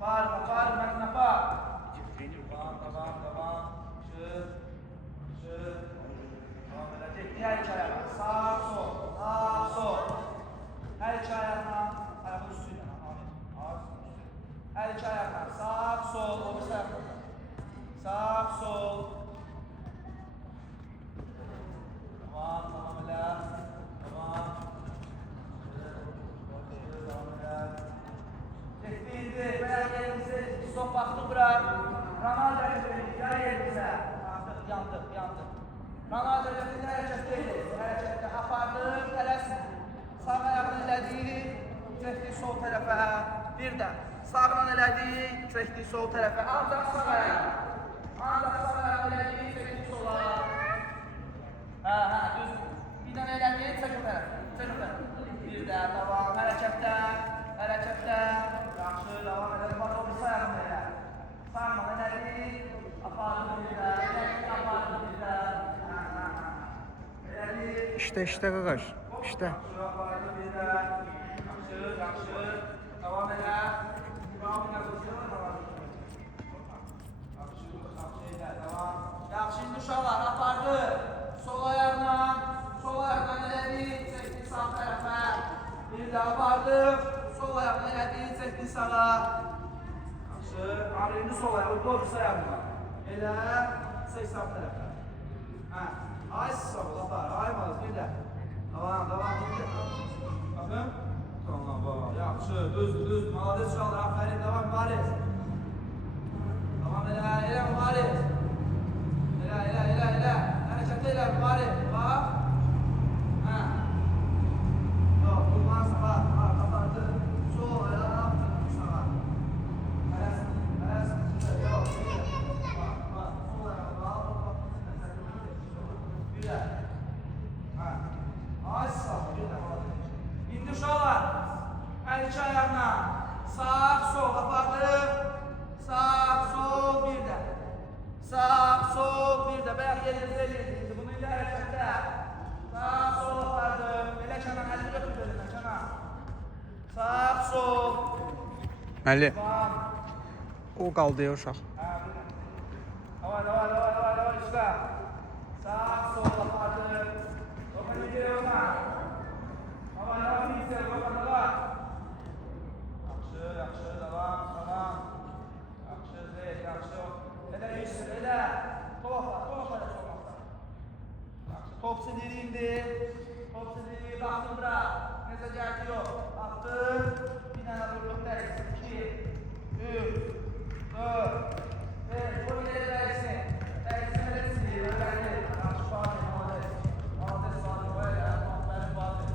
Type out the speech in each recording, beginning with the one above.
Far, mətinə far. Tamam. Çık. Tamam, belə teknik hər iki ayağa. Sağ, sol. Hər iki ayağına, ayağın üstü ilə. Hər iki ayağına. Sağ, sol, o bir ayaqda. Sağ, sol. Tamam elə. Tamam elə. Tekniğinde veya yerimize stop baktı bura. Ronaldo'ya gel yerimize. Artık yandık. Ronaldo'ya bir hareketteyiz. Harekette apardık, tələsin. Sağ ayağını elədik, çəkdik sol tərəfə. Bir də sağla elədik, çəkdik sol tərəfə. Ancaq sağ ayağını elədik, çəkdik sola. Düz. Bir dənə elədik, çək o tərəfə. Bir də davam, hərəkətdə. Yaxşı, davam edelim. Bak o bir sayağını elə. Sağla elədik, apardık bir də. İşte qaqaş, işte. Yaxşı, davam elə. Yaxşı, indi uşaqlar, apardı. Sol ayaqla elədik, çəkdik sağ tərəfə. Bir də apardı. Sol ayaqla elədik, çəkdik sağa. Yaxşı, indi sol ayağı, doğru ayaqla. Elə, çək sağ tərəfə. Ay sağ ol, apar, aymalız, bir də. Davam. Bakın. Tamam, yaxşı, düz. Malades uşaqlar, aferin, davam, mübariz. Davam elə, mübariz. Elə. Hərəkət elə, mübariz. Bax. Yox, durmaz, bax, qapardı. Sol ayağı, sağa. Hərəsin. Yox, bax, sol ayağı, bax. Bir də. Ay sağ ol, bir də. İndi uşaqlar, hər iki ayaqla sağ, sol apardıq. Sağ, sol, bir də. Bayaq yerimizdə eləyirdik. Bunu indi hərəkətdə. Sağ, sol apardıq. Elə Kənan, əlini götür bölümdən, Kənan. Sağ, sol. Məli, o qaldı ya uşaq. Davay, işte. Sağ, sol apardıq. Dokun gidiyor ona. Davay, bilgisayar, dokun, davay. Yaxşı, davam. Yaxşı. Elə yüzsün, elə. Topa top siniriyimdi. Baktım bura. Neyse gəldi yox. Baktım. Bir dənə vurduq dərsin. 2, 3, 4, 5. Bu ileri dərsin. Dərsin elə sinir. Öyrəndir. Yaxşı, Fatih, Malades, böyle. Aferin, Fatih.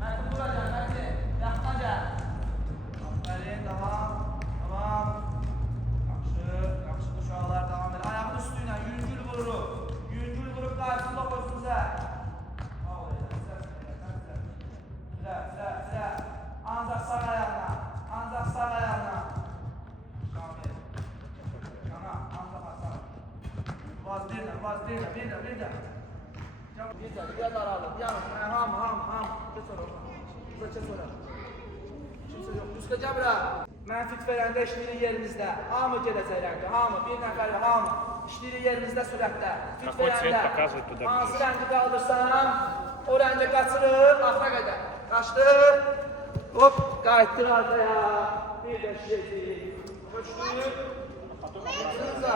Mətin bura gəl, Mətin. Yaxına gəl. Aferin, davam. Yaxşı, uşaqlar davam edir. Ayağın üstüyle yüngül vururuq. Yüngül vurup qarşısında qoysunuzə. Silə. Ancaq sağ ayağına. Yana, ancaq sağ. Vaz bir də. Biraz aralıq. Yalnız, ham. Keç ora. Kimsə yox. Üstəcə bura. Mən fit verəndə işləyirik yerimizdə. Hamı gedəcəklərdir. Hamı, bir nəfərlə hamı. İşləyirik yerimizdə sürətdə. Fit verəndə hansı rəngi qaldırsam, o rəngə qaçırır, axıra qədər. Qaçdıq. Hop, qayıtdıq arkaya. Bir də işləyirik. Köçdük. Hızla.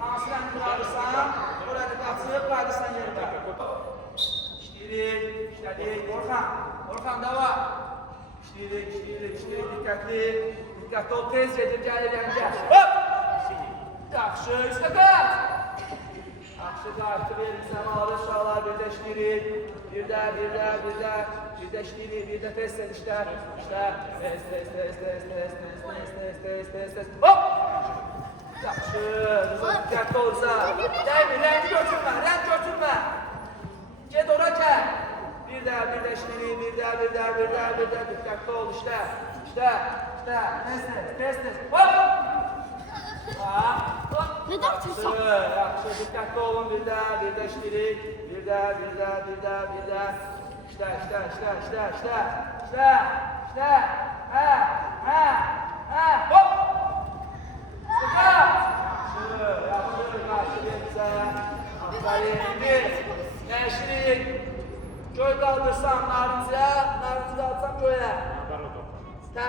Hansı rəngi qaldırsam, o rəngə qaçırır, qayıdırsan yerdə. İşlədik. Orxan, dava. İşləyirik, diqqətli ol, tez gedir, gəlir, hop! Yaxşı, istəqət! Yaxşı, qayıtdı verirsə, malı uşaqlar, bir də işləyirik, bir də işləyirik, bir də tez, işlə, tez, hop! Yaxşı, diqqətli olursa, rəngi götürmə, get ora gəl! Bir də işləyirik, bir də, diqqətli ol, işlə, tez, hop! Yaxşı, diqqətli olun, bir də işləyirik, bir də, işlə,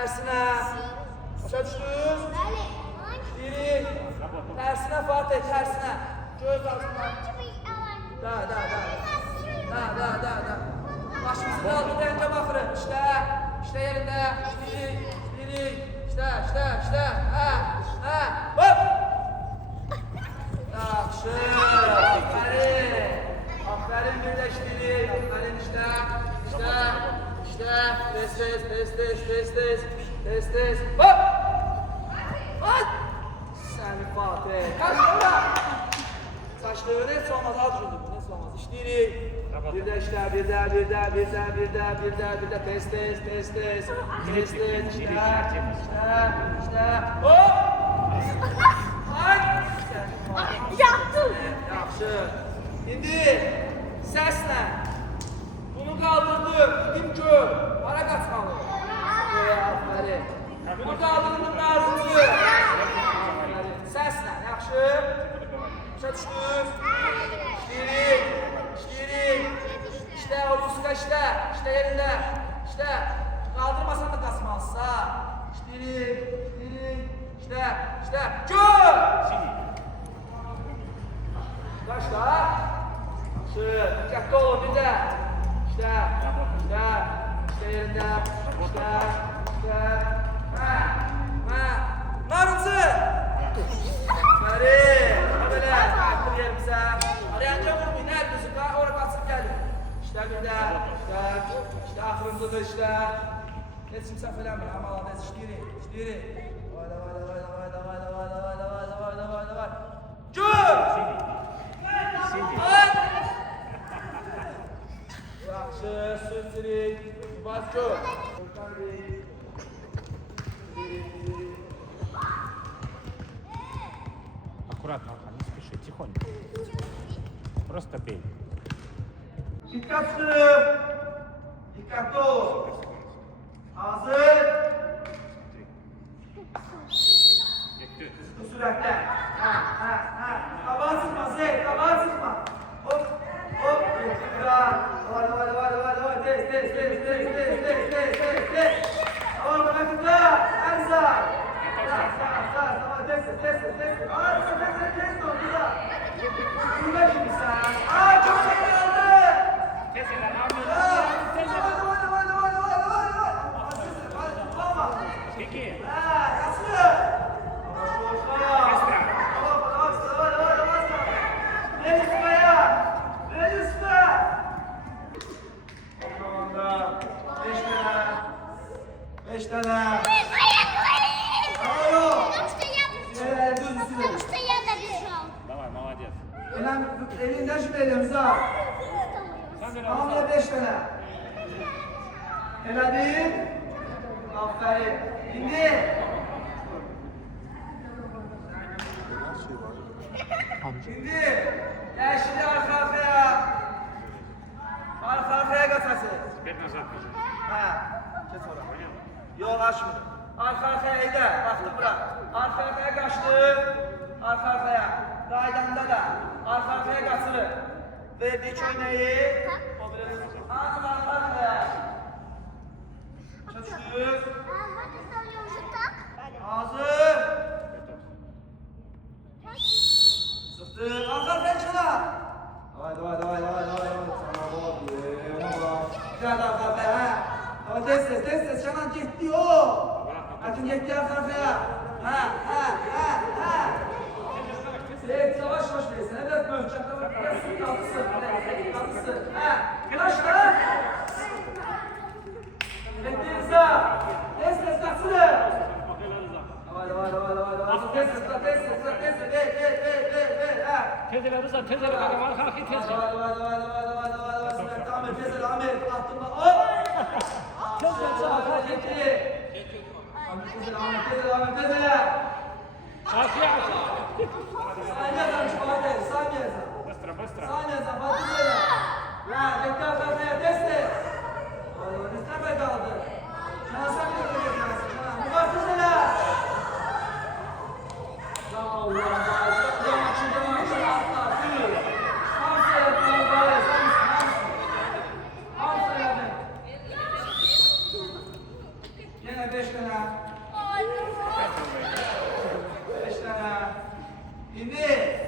Tersine. Başa düşdünüz? İşleyirik. Tersine Fatih, tersine. Göz altına. Da. Başımızı kaldırınca bakırım. İşte yerinde. İşleyirik. İşte. Hop. Yaxşı. Aferin birleştirik. Aferin işte. Tez. Hop. At. Səni Fatih. Kaç sonra. Saçlığı ne olmaz. Az cüzdür. Ne olmaz. İşleyirik. Birdə işlə. Birdə. Tez. İşte. Hop. Yaptım. Yaxşı. İndi səslə bunu qaldırdım. Dedim gör. Hara qaçmalı? Aferin. Bunu qaldırdım narıncı. Aferin. Səslə. Yaxşı. Başa düşdünüz? İşleyirik. İşte o Yuska İşte yerində. İşte. Qaldırmasan da qaçmalısın. İşleyirik. İşte. Gör. Başla. Dikkatli olun bir de. İşte yerinde. Narıncı. Aferin. Böyle. Kalktır yerimize. Arayanca vurmayın. Her müzik. Oraya kaçıp gelin. İşte bir de. İşte ahırımızda işte. Ne kimse falan mı? Ama Allah'ın işleyirik. Vay. Gör. Yaxşı, sürtürük. Bas gör. Аккуратно, Архан, не спеши, тихонько. Просто бей. Dikkatli olun. Hazır. Bu süratle. Taban sıkma Zeyd, taban sıkma. Hop. Tekrar. Vay. Tez. Tamam, tekrar. Erza. Tamam, tez. Tez ol, güzel. Yürüme şimdi sen. Çok iyi oldu. Беги! Beş tane. Давай, молодец. Elinden şüpheli Rıza. Tamam ya 5 tane. Eledin. Aferin. İndi. İndi. Yeşili arka arkaya. Arka arkaya kaçası. Теперь назад бежи. Geç oraya. Yol açma. Arka arkaya eğde. Baktım bırak. Arka arkaya kaçtı. Arka arkaya. Qaydanda da. Arka arkaya kaçırır. Verdiği çöynəyi. Ağzım arka arkaya. Çözsüz. Hazır. Sıktı. Arka arkaya çıkar. Vay. Sana bak. Güzel arka arkaya. Ha. Ama tez. Şanan gitti o. Hakim gitti arka arkaya. Ha. Evet, yavaş verirsin. Evet, möhkəm. Kalksın. Başla. Bekleyin Tez kaçırın. Vay. Tez. Tezele Rıza, tezele bakalım, arka arkayı tezle. Vay. Devam et. Attırma. Hop. Tezle. Arkaya. Saniye kalmış Fatih. Saniye. Быстро. Saniye Fatih söyle. Bekle arkaya. Tez. Neden kaldı? Şana sen bir de koyacaksın. Bu var tezle. Ya Allah. Yine 5 tane. İndi.